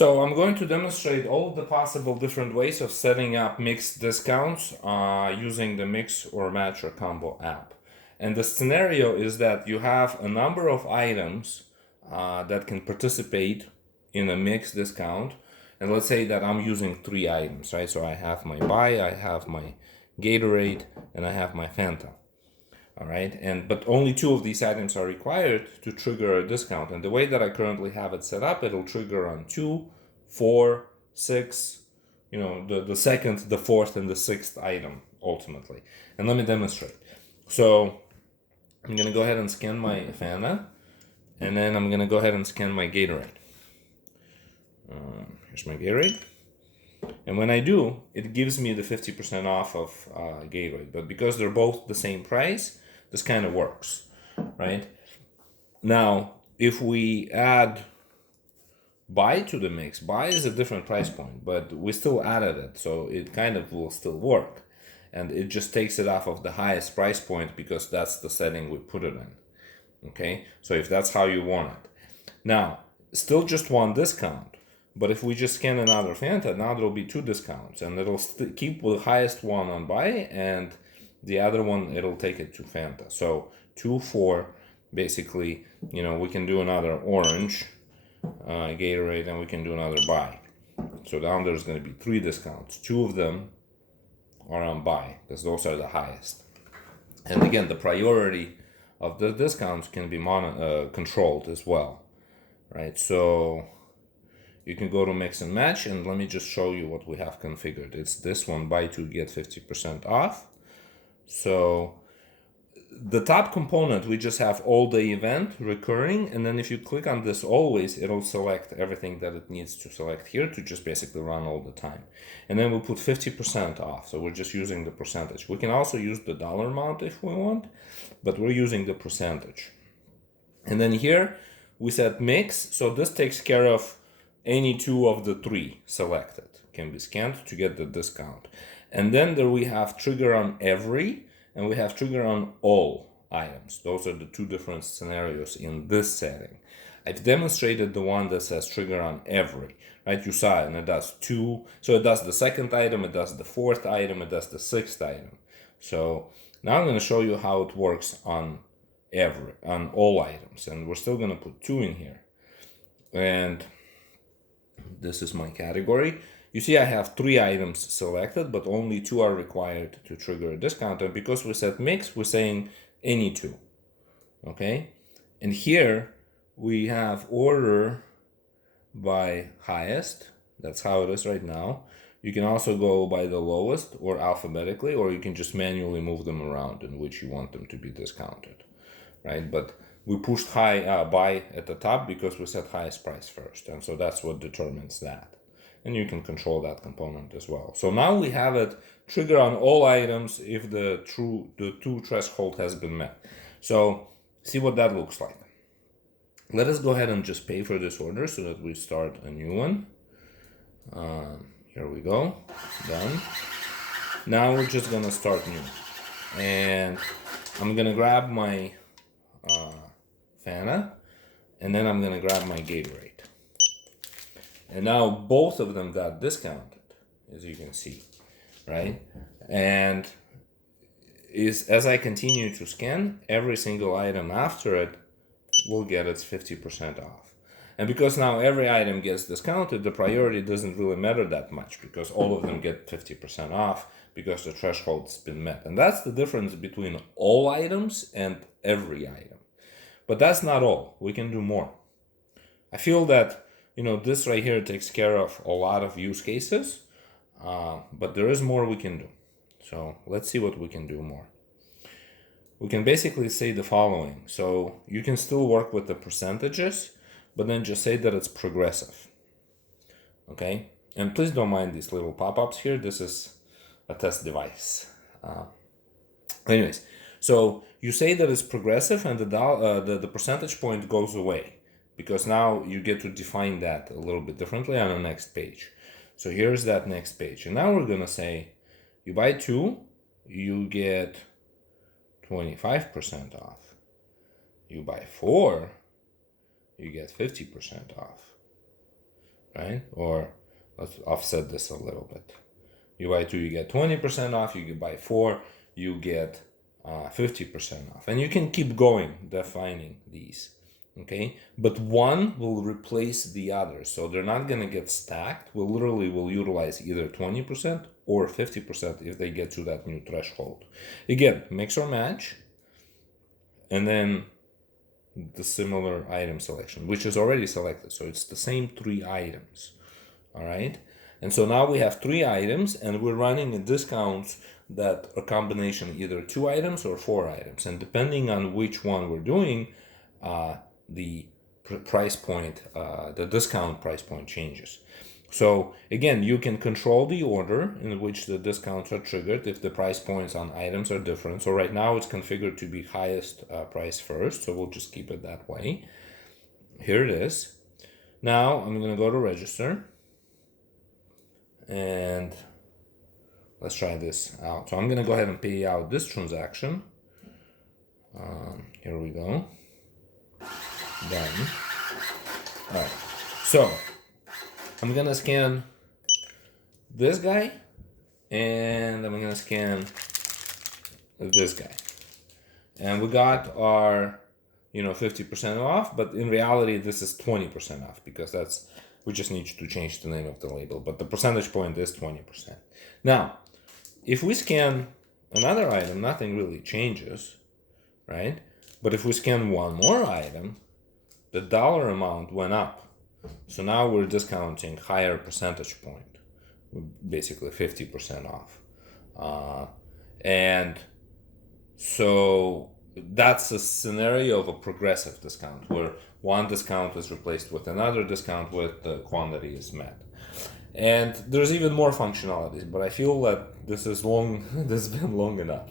So I'm going to demonstrate all of the possible different ways of setting up mixed discounts using the Mix or Match or Combo app. And the scenario is that you have a number of items that can participate in a mixed discount. And let's say that I'm using 3 items, right? So I have my buy, I have my Gatorade, and I have my Fanta. All right, but only 2 of these items are required to trigger a discount. And the way that I currently have it set up, it'll trigger on 2, 4, 6, the second, the fourth, and the sixth item ultimately. And let me demonstrate. So I'm gonna go ahead and scan my Fanta, and then I'm gonna go ahead and scan my Gatorade. Here's my Gatorade. And when I do, it gives me the 50% off of Gatorade. But because they're both the same price, this kind of works, right? Now, if we add buy to the mix, buy is a different price point, but we still added it, so it kind of will still work. And it just takes it off of the highest price point because that's the setting we put it in. Okay, so if that's how you want it. Now, still just 1 discount. But if we just scan another Fanta, now there'll be 2 discounts, and it'll keep the highest one on buy, and the other one, it'll take it to Fanta. So 2, 4, basically, we can do another orange Gatorade, and we can do another buy. So down there's going to be 3 discounts. 2 of them are on buy, because those are the highest. And again, the priority of the discounts can be controlled as well, right? So you can go to mix and match, and let me just show you what we have configured. It's this one, buy 2 get 50% off. So the top component, we just have all the event recurring, and then if you click on this always, it'll select everything that it needs to select here to just basically run all the time. And then we'll put 50% off, so we're just using the percentage. We can also use the dollar amount if we want, but we're using the percentage. And then here we set mix, so this takes care of any 2 of the 3 selected can be scanned to get the discount. And then there we have trigger on every, and we have trigger on all items. Those are the 2 different scenarios in this setting. I've demonstrated the one that says trigger on every, right? You saw it, and it does 2. So it does the second item, it does the fourth item, it does the sixth item. So now I'm going to show you how it works on all items, and we're still going to put 2 in here. And this is my category. You see I have 3 items selected, but only 2 are required to trigger a discount. And because we set mix, we're saying any 2. Okay? And here we have order by highest. That's how it is right now. You can also go by the lowest or alphabetically, or you can just manually move them around in which you want them to be discounted, right? But we pushed buy at the top because we set highest price first, and so that's what determines that. And you can control that component as well. So now we have it trigger on all items if the 2 threshold has been met. So see what that looks like. Let us go ahead and just pay for this order so that we start a new one. Here we go, done. Now we're just gonna start new, and I'm gonna grab my Fanta, and then I'm gonna grab my Gatorade. And now both of them got discounted, as you can see, right? And as I continue to scan, every single item after it will get its 50% off. And because now every item gets discounted, the priority doesn't really matter that much because all of them get 50% off because the threshold's been met. And that's the difference between all items and every item. But that's not all. We can do more. I feel that this right here takes care of a lot of use cases, but there is more we can do. So let's see what we can do more. We can basically say the following. So you can still work with the percentages, but then just say that it's progressive. Okay? And please don't mind these little pop-ups here. This is a test device. Anyways, so you say that it's progressive, and the percentage point goes away, because now you get to define that a little bit differently on the next page. So here's that next page. And now we're going to say, you buy 2, you get 25% off. You buy 4, you get 50% off. right? Or let's offset this a little bit. You buy 2, you get 20% off. You buy 4, you get 50% off. And you can keep going defining these, okay? But one will replace the other. So they're not going to get stacked. We literally will utilize either 20% or 50% if they get to that new threshold. Again, mix or match. And then the similar item selection, which is already selected. So it's the same 3 items, all right? And so now we have 3 items, and we're running a discounts that are combination either 2 items or 4 items. And depending on which one we're doing, the price point, the discount price point changes. So again, you can control the order in which the discounts are triggered if the price points on items are different. So right now it's configured to be highest price first, so we'll just keep it that way. Here it is. Now I'm going to go to register, and let's try this out. So I'm going to go ahead and pay out this transaction. Here we go. Done. All right. So I'm gonna scan this guy, and I'm gonna scan this guy, and we got our 50% off, but in reality this is 20% off because we just need to change the name of the label, but the percentage point is 20%. Now if we scan another item, nothing really changes, right? But if we scan one more item, the dollar amount went up. So now we're discounting higher percentage point, basically 50% off. And so that's a scenario of a progressive discount where one discount is replaced with another discount with the quantity is met. And there's even more functionalities, but I feel that this has been long enough.